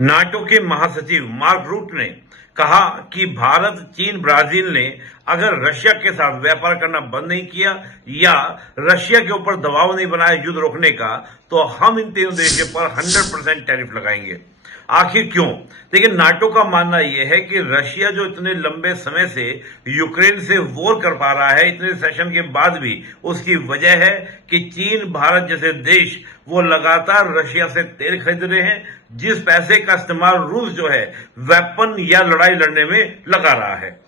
NATO के महासचिव mark root ने कहा कि भारत, चीन, ब्राजील ने अगर रशिया के साथ व्यापार करना बंद नहीं किया या रशिया के ऊपर दबाव नहीं बनाया युद्ध रोकने का, तो हम इन तीनों देशों पर 100% टैरिफ लगाएंगे। आखिर क्यों? देखिए, नाटो का मानना यह है कि रशिया जो इतने लंबे समय से यूक्रेन से वॉर कर पा रहा है, इतने सेशन के बाद भी, उसकी वजह है कि चीन, भारत जैसे देश वो लगातार रशिया से तेल खरीद रहे हैं, जिस पैसे का इस्तेमाल रूस जो है वेपन या लड़ाई लड़ने में लगा रहा है।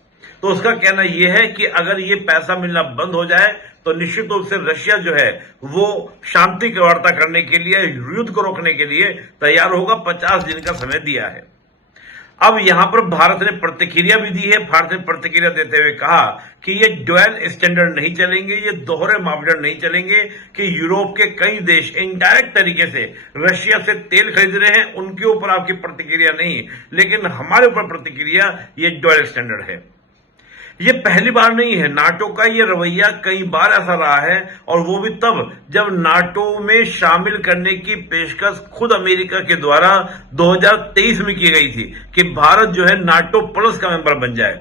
तो उसका कहना यह है कि अगर ये पैसा मिलना बंद हो जाए तो निश्चित रूप से रशिया जो है वो शांति की वार्ता करने के लिए, युद्ध को रोकने के लिए तैयार होगा। 50 दिन का समय दिया है। अब यहां पर भारत ने प्रतिक्रिया भी दी है। भारत ने प्रतिक्रिया देते हुए कहा कि ये ड्वेल स्टैंडर्ड नहीं चलेंगे, ये दोहरे मापदंड नहीं चलेंगे कि यूरोप के कई देश इनडायरेक्ट तरीके से रशिया से तेल खरीद रहे हैं, उनके ऊपर आपकी प्रतिक्रिया नहीं, लेकिन हमारे ऊपर प्रतिक्रिया, ये ड्वेल स्टैंडर्ड है। ये पहली बार नहीं है। नाटो का ये रवैया कई बार ऐसा रहा है, और वो भी तब जब नाटो में शामिल करने की पेशकश खुद अमेरिका के द्वारा 2023 में की गई थी कि भारत जो है नाटो प्लस का मेंबर बन जाए।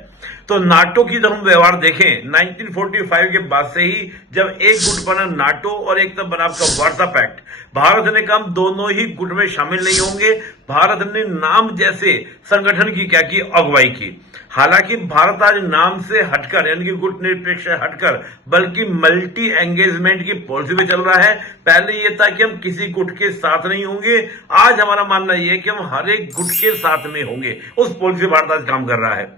तो नाटो की जब हम व्यवहार देखें, 1945 के बाद से ही जब एक गुट बना नाटो और एक तब बना आपका वार्ता पैक्ट, भारत ने कहा हम दोनों ही गुट में शामिल नहीं होंगे। भारत ने नाम जैसे संगठन की क्या की, अगुवाई की। हालांकि भारत आज नाम से हटकर, यानी कि गुट निरपेक्ष हटकर, बल्कि मल्टी एंगेजमेंट की पॉलिसी में चल रहा है। पहले यह था कि हम किसी गुट के साथ नहीं होंगे, आज हमारा मानना यह है कि हम हर एक गुट के साथ में होंगे। उस पॉलिसी पर भारत आज काम कर रहा है।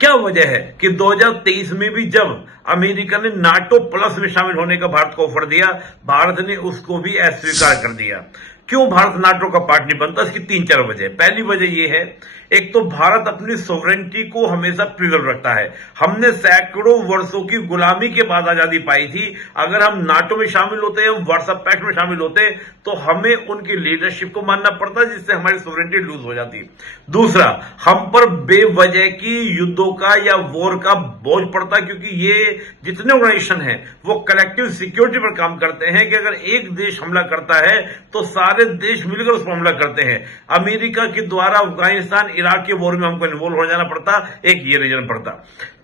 क्या वजह है कि 2023 में भी जब अमेरिका ने नाटो प्लस में शामिल होने का भारत को ऑफर दिया, भारत ने उसको भी अस्वीकार कर दिया। क्यों भारत नाटो का पार्ट नहीं बनता? इसकी 3-4 वजह। पहली वजह यह है, एक तो भारत अपनी सोवरेनिटी को हमेशा प्रिजर्व रखता है। हमने सैकड़ों वर्षों की गुलामी के बाद आजादी पाई थी। अगर हम नाटो में शामिल होते, हम वार्सा पैक्ट में शामिल होते, तो हमें उनकी लीडरशिप को मानना पड़ता, जिससे हमारी सोवरेनिटी लूज हो जाती। दूसरा, हम पर बेवजह की युद्धों का या वॉर का बोझ पड़ता, क्योंकि ये जितने ऑर्गेनाइजेशन हैं वो कलेक्टिव सिक्योरिटी पर काम करते हैं कि अगर एक देश हमला करता है तो सारे देश मिलकर उस पर हमला करते हैं। अमेरिका के द्वारा अफगानिस्तान, इराक के वॉर में हमको इन्वॉल्व हो जाना पड़ता, एक ये रीजन पड़ता।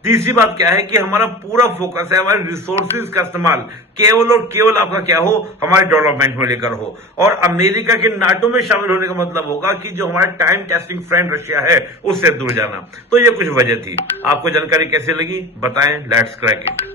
तीसरी बात क्या है कि हमारा पूरा फोकस है, हमारे रिसोर्सेज का इस्तेमाल केवल और केवल आपका क्या हो, हमारे डेवलपमेंट में लेकर हो। और अमेरिका के नाटो में शामिल होने का मतलब होगा कि जो हमारा टाइम टेस्टिंग फ्रेंड रशिया है उससे दूर जाना। तो ये कुछ वजह थी। आपको जानकारी कैसे लगी बताएं। Let's crack it.